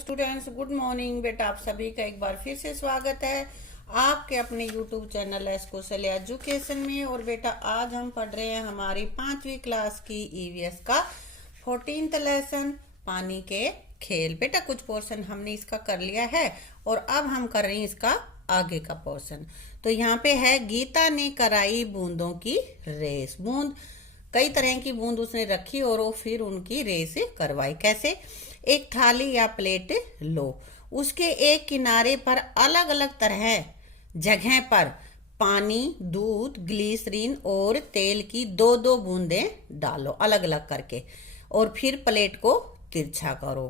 Students, good morning. बेटा आप सभी का एक बार फिर से स्वागत है आपके अपने यूट्यूब चैनल एस्कोसल एजुकेशन में। और बेटा आज हम पढ़ रहे हैं हमारी 5वीं क्लास की ईवीएस का 14th लेसन पानी के खेल। बेटा कुछ पोर्शन हमने इसका कर लिया है और अब हम कर रहे हैं इसका आगे का पोर्शन। तो यहाँ पे है, गीता ने कराई बूंदों की रेस। बूंद, कई तरह की बूंद उसने रखी और वो फिर उनकी रेस करवाई। कैसे? एक थाली या प्लेट लो, उसके एक किनारे पर अलग अलग तरह जगह पर पानी, दूध, ग्लिसरीन और तेल की दो दो बूंदें डालो अलग अलग करके, और फिर प्लेट को तिरछा करो।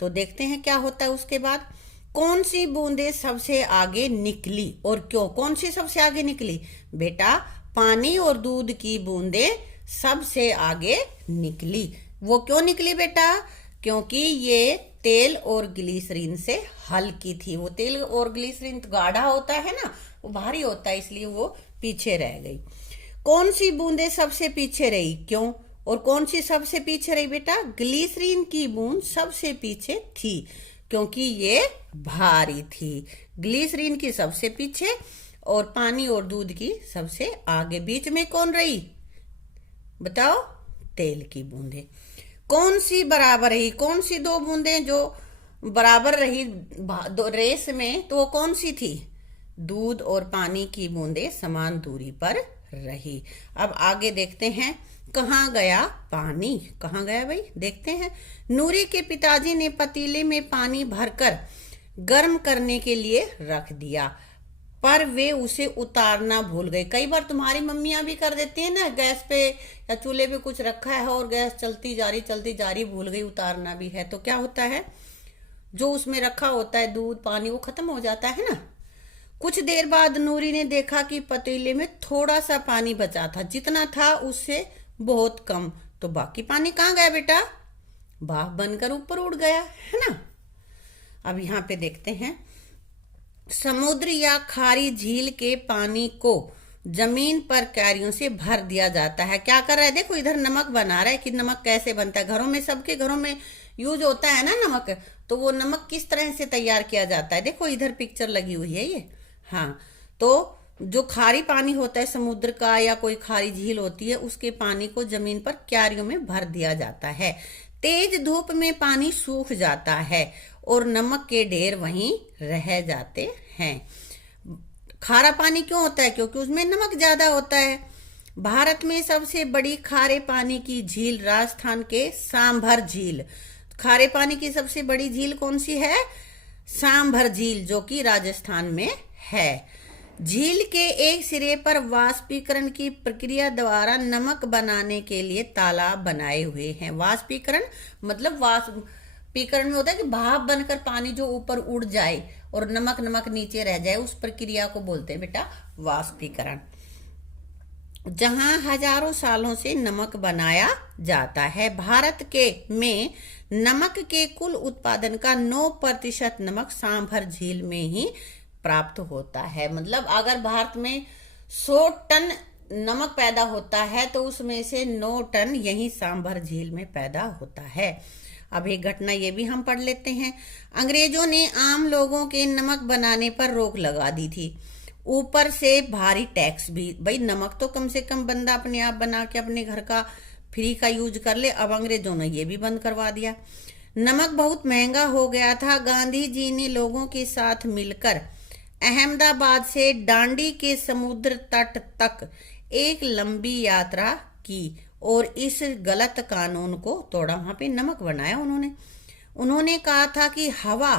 तो देखते हैं क्या होता है उसके बाद। कौन सी बूंदें सबसे आगे निकली और क्यों? कौन सी सबसे आगे निकली? बेटा पानी और दूध की बूंदें सबसे आगे निकली। वो क्यों निकली बेटा? क्योंकि ये तेल और ग्लिसरीन से हल्की थी। वो तेल और ग्लिसरीन गाढ़ा होता है ना, वो भारी होता है, इसलिए वो पीछे रह गई। कौन सी बूंदें सबसे पीछे रही? क्यों? और कौन सी सबसे पीछे रही बेटा? ग्लिसरीन की बूंद सबसे पीछे थी क्योंकि ये भारी थी। ग्लिसरीन की सबसे पीछे और पानी और दूध की सबसे आगे। बीच में कौन रही बताओ? तेल की बूंदें। कौन सी बराबर रही? कौन सी दो बूंदें जो बराबर रही रेस में? तो वो कौन सी थी? दूध और पानी की बूंदें समान दूरी पर रही। अब आगे देखते हैं, कहाँ गया पानी? कहाँ गया भाई? देखते हैं। नूरी के पिताजी ने पतीले में पानी भरकर गर्म करने के लिए रख दिया, पर वे उसे उतारना भूल गए। कई बार तुम्हारी मम्मियां भी कर देती है ना, गैस पे या चूल्हे पे कुछ रखा है और गैस चलती जा रही, भूल गई उतारना भी है, तो क्या होता है, जो उसमें रखा होता है दूध पानी वो खत्म हो जाता है ना। कुछ देर बाद नूरी ने देखा कि पतीले में थोड़ा सा पानी बचा था, जितना था उससे बहुत कम। तो बाकी पानी कहाँ गया बेटा? भाप बनकर ऊपर उड़ गया है ना। अब यहाँ पे देखते हैं, समुद्र या खारी झील के पानी को जमीन पर क्यारियों से भर दिया जाता है। क्या कर रहा है? देखो इधर नमक बना रहा है कि नमक कैसे बनता है। घरों में, सबके घरों में यूज होता है ना नमक, तो वो नमक किस तरह से तैयार किया जाता है। देखो इधर पिक्चर लगी हुई है ये। हाँ, तो जो खारी पानी होता है समुद्र का या कोई खारी झील होती है, उसके पानी को जमीन पर क्यारियों में भर दिया जाता है। तेज धूप में पानी सूख जाता है और नमक के ढेर वहीं रह जाते हैं। खारा पानी क्यों होता है? क्योंकि उसमें नमक ज्यादा होता है। भारत में सबसे बड़ी खारे पानी की झील राजस्थान के सांभर झील। खारे पानी की सबसे बड़ी झील कौन सी है? सांभर झील, जो कि राजस्थान में है। झील के एक सिरे पर वाष्पीकरण की प्रक्रिया द्वारा नमक बनाने के लिए तालाब बनाए हुए हैं। वाष्पीकरण मतलब वाष्पीकरण में होता है कि भाप बनकर पानी जो ऊपर उड़ जाए और नमक नमक नीचे रह जाए, उस प्रक्रिया को बोलते हैं बेटा वाष्पीकरण। जहां हजारों सालों से नमक बनाया जाता है। भारत के में नमक के कुल उत्पादन का 9% नमक सांभर झील में ही प्राप्त होता है। मतलब अगर भारत में 100 टन नमक पैदा होता है तो उसमें से 9 टन यही सांभर झील में पैदा होता है। अब एक घटना ये भी हम पढ़ लेते हैं। अंग्रेजों ने आम लोगों के नमक बनाने पर रोक लगा दी थी, ऊपर से भारी टैक्स भी। भाई नमक तो कम से कम बंदा अपने आप बना के अपने घर का फ्री का यूज कर ले, अब अंग्रेजों ने ये भी बंद करवा दिया। नमक बहुत महंगा हो गया था। गांधी जी ने लोगों के साथ मिलकर अहमदाबाद से डांडी के समुद्र तट तक एक लंबी यात्रा की और इस गलत कानून को तोड़ा। वहां पे नमक बनाया उन्होंने कहा था कि हवा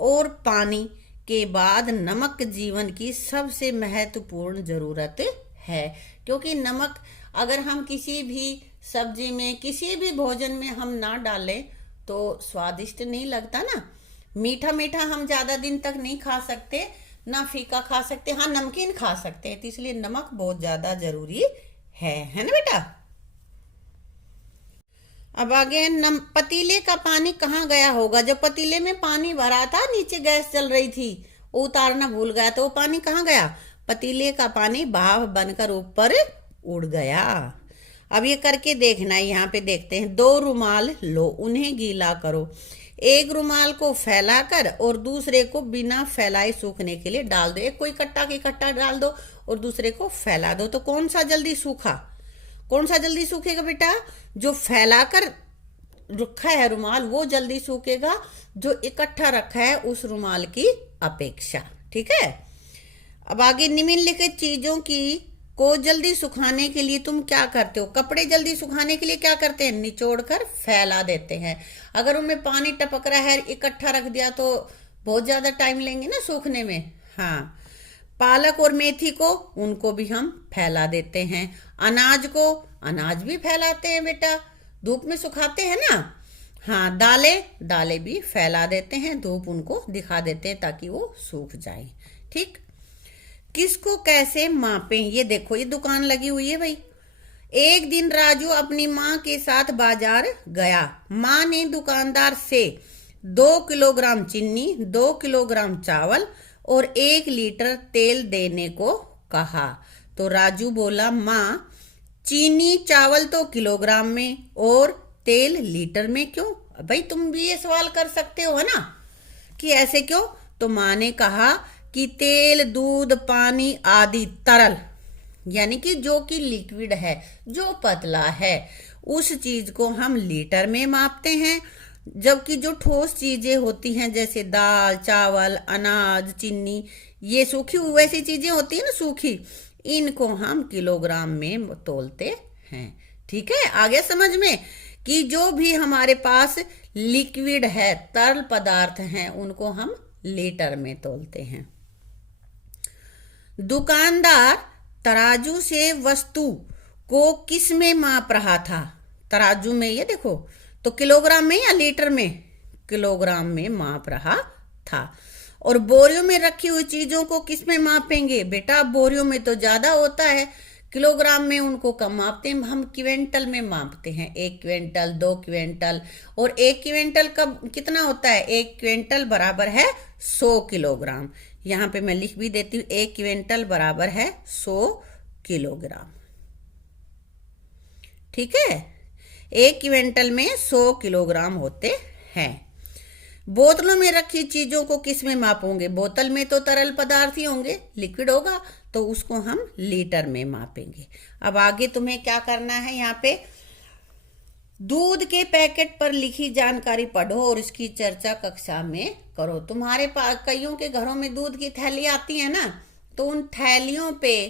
और पानी के बाद नमक जीवन की सबसे महत्वपूर्ण जरूरत है। क्योंकि नमक अगर हम किसी भी सब्जी में, किसी भी भोजन में हम ना डालें तो स्वादिष्ट नहीं लगता ना। मीठा मीठा हम ज्यादा दिन तक नहीं खा सकते, ना फीका खा सकते, हाँ नमकीन खा सकते हैं। तो इसलिए नमक बहुत ज्यादा जरूरी है ना बेटा। अब आगे, पतीले का पानी कहाँ गया होगा? जब पतीले में पानी भरा था, नीचे गैस चल रही थी, वो उतारना भूल गया, तो वो पानी कहाँ गया? पतीले का पानी भाप बनकर ऊपर उड़ गया। अब ये करके देखना है। यहाँ पे देखते हैं, 2 रुमाल लो, उन्हें गीला करो, एक रुमाल को फैलाकर और दूसरे को बिना फैलाए सूखने के लिए डाल दो। एक को इकट्ठा के इकट्ठा डाल दो और दूसरे को फैला दो, तो कौन सा जल्दी सूखा, कौन सा जल्दी सूखेगा बेटा? जो फैलाकर रखा है रुमाल वो जल्दी सूखेगा, जो इकट्ठा रखा है उस रुमाल की अपेक्षा। ठीक है। अब आगे निम्नलिखित चीजों की को जल्दी सुखाने के लिए तुम क्या करते हो? कपड़े जल्दी सुखाने के लिए क्या करते हैं? निचोड़ कर फैला देते हैं। अगर उनमें पानी टपक रहा है, इकट्ठा रख दिया तो बहुत ज्यादा टाइम लेंगे ना सूखने में। हाँ, पालक और मेथी को, उनको भी हम फैला देते हैं। अनाज को, अनाज भी फैलाते हैं बेटा, धूप में सुखाते हैं ना। हाँ, दालें भी फैला देते हैं, धूप उनको दिखा देते हैं ताकि वो सूख जाए। ठीक। किसको कैसे मापें? ये देखो, ये दुकान लगी हुई है भाई। एक दिन राजू अपनी माँ के साथ बाजार गया। माँ ने दुकानदार से 2 किलोग्राम चीनी, 2 किलोग्राम चावल और 1 लीटर तेल देने को कहा। तो राजू बोला, माँ, चीनी चावल तो किलोग्राम में और तेल लीटर में क्यों? भाई तुम भी ये सवाल कर सकते हो, है ना, कि ऐसे क्यों? तो माँ ने कहा कि तेल, दूध, पानी आदि तरल, यानी कि जो कि लिक्विड है, जो पतला है, उस चीज को हम लीटर में मापते हैं, जबकि जो ठोस चीजें होती हैं जैसे दाल, चावल, अनाज, चीनी, ये सूखी वैसी चीजें होती है ना, सूखी, इनको हम किलोग्राम में तोलते हैं। ठीक है। आगे समझ में कि जो भी हमारे पास लिक्विड है, तरल पदार्थ हैं, उनको हम लीटर में तोलते हैं। दुकानदार तराजू से वस्तु को किस में माप रहा था? तराजू में, ये देखो, तो किलोग्राम में या लीटर में? किलोग्राम में माप रहा था। और बोरियों में रखी हुई चीजों को किस में मापेंगे? बेटा बोरियों में तो ज्यादा होता है, किलोग्राम में उनको कम मापते हैं, हम क्विंटल में मापते हैं। 1 क्विंटल, 2 क्विंटल, और 1 क्विंटल कब कितना होता है? 1 क्विंटल बराबर है 100 किलोग्राम। यहाँ पे मैं लिख भी देती हूँ, 1 क्विंटल बराबर है 100 किलोग्राम। ठीक है। 1 क्विंटल में 100 किलोग्राम होते हैं। बोतलों में रखी चीजों को किस में मापोगे? बोतल में तो तरल पदार्थ ही होंगे, लिक्विड होगा, तो उसको हम लीटर में मापेंगे। अब आगे तुम्हें क्या करना है? यहाँ पे दूध के पैकेट पर लिखी जानकारी पढ़ो और इसकी चर्चा कक्षा में करो। तुम्हारे पास कईयों के घरों में दूध की थैली आती है ना, तो उन थैलियों पे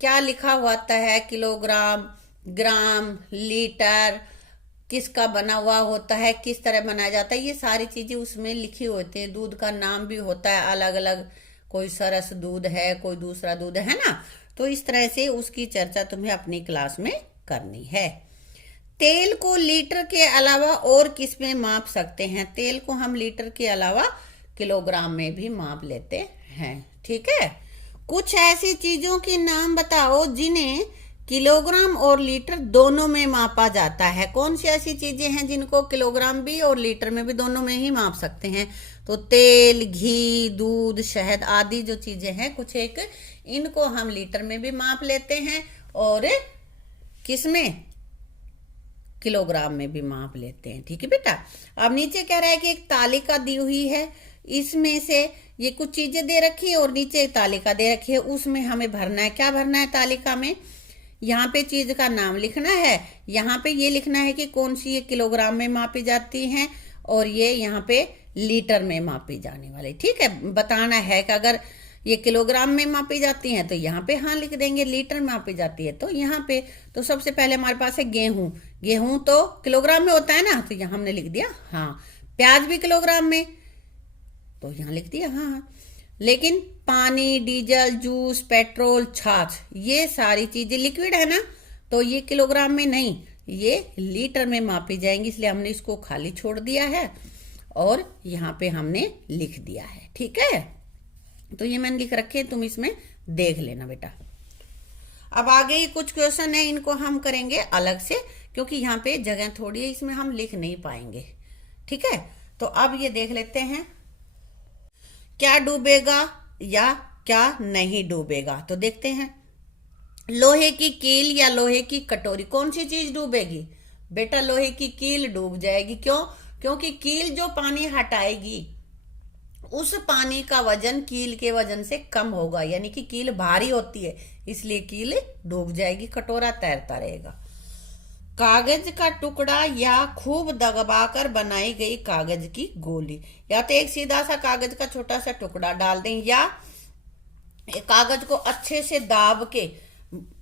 क्या लिखा होता है? किलोग्राम, ग्राम, लीटर, किसका बना हुआ होता है, किस तरह बनाया जाता है, ये सारी चीजें उसमें लिखी होती हैं। दूध का नाम भी होता है अलग अलग, कोई सरस दूध है, कोई दूसरा दूध है ना। तो इस तरह से उसकी चर्चा तुम्हें अपनी क्लास में करनी है। तेल को लीटर के अलावा और किस में माप सकते हैं? तेल को हम लीटर के अलावा किलोग्राम में भी माप लेते हैं। ठीक है। कुछ ऐसी चीजों के नाम बताओ जिन्हें किलोग्राम और लीटर दोनों में मापा जाता है। कौन सी ऐसी चीजें हैं जिनको किलोग्राम भी और लीटर में भी दोनों में ही माप सकते हैं? तो तेल, घी, दूध, शहद आदि जो चीजें हैं कुछ एक, इनको हम लीटर में भी माप लेते हैं और किस में? किलोग्राम में भी माप लेते हैं। ठीक है बेटा। अब नीचे कह रहा है कि एक तालिका दी हुई है, इसमें से ये कुछ चीजें दे रखी है और नीचे तालिका दे रखी है, उसमें हमें भरना है। क्या भरना है तालिका में? यहाँ पे चीज का नाम लिखना है, यहाँ पे ये लिखना है कि कौन सी ये किलोग्राम में मापी जाती हैं और ये यहाँ पे लीटर में मापी जाने वाली। ठीक है। बताना है कि अगर ये किलोग्राम में मापी जाती हैं तो यहाँ पे हाँ लिख देंगे, लीटर में मापी जाती है तो यहाँ पे। तो सबसे पहले हमारे पास है गेहूं। गेहूं तो किलोग्राम में होता है ना, तो यहाँ हमने लिख दिया हाँ। प्याज भी किलोग्राम में, तो यहाँ लिख दिया हाँ। लेकिन पानी, डीजल, जूस, पेट्रोल, छाछ, ये सारी चीजें लिक्विड है ना, तो ये किलोग्राम में नहीं, ये लीटर में मापी जाएंगी, इसलिए हमने इसको खाली छोड़ दिया है और यहाँ पे हमने लिख दिया है। ठीक है। तो ये मैंने लिख रखे हैं, तुम इसमें देख लेना बेटा। अब आगे ही कुछ क्वेश्चन है, इनको हम करेंगे अलग से क्योंकि यहाँ पे जगह थोड़ी है, इसमें हम लिख नहीं पाएंगे। ठीक है। तो अब ये देख लेते हैं, क्या डूबेगा या क्या नहीं डूबेगा। तो देखते हैं, लोहे की कील या लोहे की कटोरी, कौन सी चीज डूबेगी? बेटा लोहे की कील डूब जाएगी। क्यों? क्योंकि कील जो पानी हटाएगी उस पानी का वजन कील के वजन से कम होगा, यानी कि कील भारी होती है, इसलिए कील डूब जाएगी, कटोरा तैरता रहेगा। कागज का टुकड़ा या खूब दबाकर बनाई गई कागज की गोली, या तो एक सीधा सा कागज का छोटा सा टुकड़ा डाल दें, या कागज को अच्छे से दाब के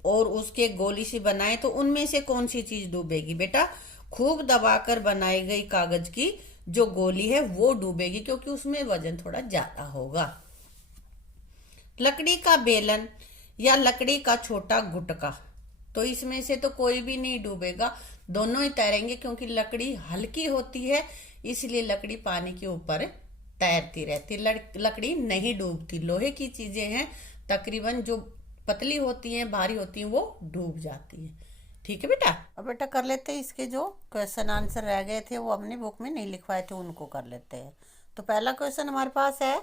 और उसके गोली सी बनाए, तो उनमें से कौन सी चीज डूबेगी बेटा? खूब दबाकर बनाई गई कागज की जो गोली है वो डूबेगी, क्योंकि उसमें वजन थोड़ा ज्यादा होगा। लकड़ी का बेलन या लकड़ी का छोटा गुटका, तो इसमें से तो कोई भी नहीं डूबेगा, दोनों ही तैरेंगे, क्योंकि लकड़ी हल्की होती है, इसलिए लकड़ी पानी के ऊपर तैरती रहती, लकड़ी नहीं डूबती। लोहे की चीजें हैं तकरीबन जो पतली होती हैं, भारी होती हैं, वो डूब जाती हैं। ठीक है बेटा। अब बेटा कर लेते हैं इसके जो क्वेश्चन आंसर रह गए थे, वो हमने बुक में नहीं लिखवाए थे, उनको कर लेते हैं। तो पहला क्वेश्चन हमारे पास है,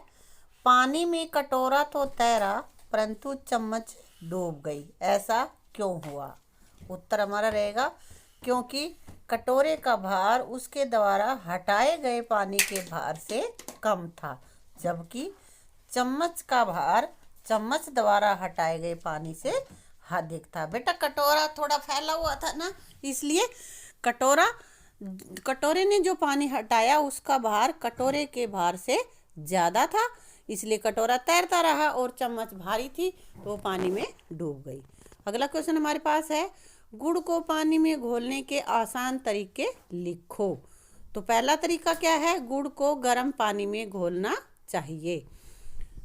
पानी में कटोरा तो तैरा परंतु चम्मच डूब गई, ऐसा क्यों हुआ? उत्तर हमारा रहेगा क्योंकि कटोरे का भार उसके द्वारा हटाए गए पानी के भार से कम था, जबकि चम्मच का भार चम्मच द्वारा हटाए गए पानी से अधिक था। बेटा कटोरा थोड़ा फैला हुआ था ना, इसलिए कटोरे ने जो पानी हटाया उसका भार कटोरे के भार से ज्यादा था, इसलिए कटोरा तैरता रहा, और चम्मच भारी थी तो वो पानी में डूब गई। अगला क्वेश्चन हमारे पास है, गुड़ को पानी में घोलने के आसान तरीके लिखो। तो पहला तरीका क्या है? गुड़ को गर्म पानी में घोलना चाहिए।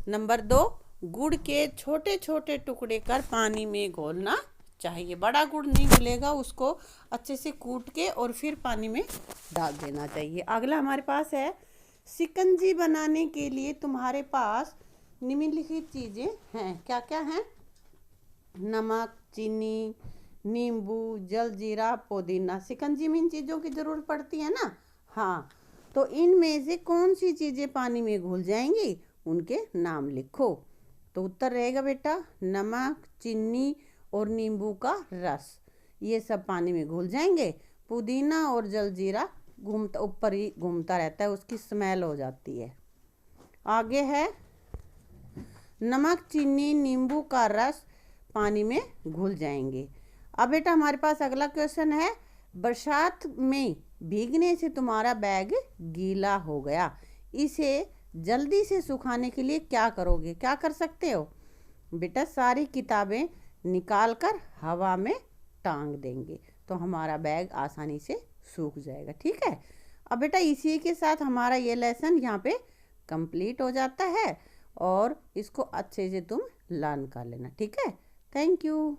नंबर 2, गुड़ के छोटे छोटे टुकड़े कर पानी में घोलना चाहिए। बड़ा गुड़ नहीं घुलेगा, उसको अच्छे से कूट के और फिर पानी में डाल देना चाहिए। अगला हमारे पास है, शिकंजी बनाने के लिए तुम्हारे पास निम्नलिखित चीजें हैं, क्या क्या हैं? नमक, चीनी, नींबू, जलजीरा, पुदीना। शिकंजी में इन चीज़ों की ज़रूरत पड़ती है ना? हाँ, तो इनमें से कौन सी चीज़ें पानी में घुल जाएंगी, उनके नाम लिखो। तो उत्तर रहेगा बेटा नमक, चीनी और नींबू का रस, ये सब पानी में घुल जाएंगे। पुदीना और जलजीरा घूमता ऊपर ही घूमता रहता है, उसकी स्मेल हो जाती है। आगे है, नमक, चीनी, नींबू का रस पानी में घुल जाएंगे। अब बेटा हमारे पास अगला क्वेश्चन है, बरसात में भीगने से तुम्हारा बैग गीला हो गया, इसे जल्दी से सुखाने के लिए क्या करोगे? क्या कर सकते हो? बेटा सारी किताबें निकाल कर हवा में टांग देंगे, तो हमारा बैग आसानी से सूख जाएगा। ठीक है। अब बेटा इसी के साथ हमारा ये लेसन यहाँ पे कंप्लीट हो जाता है, और इसको अच्छे से तुम लर्न कर लेना। ठीक है। Thank you.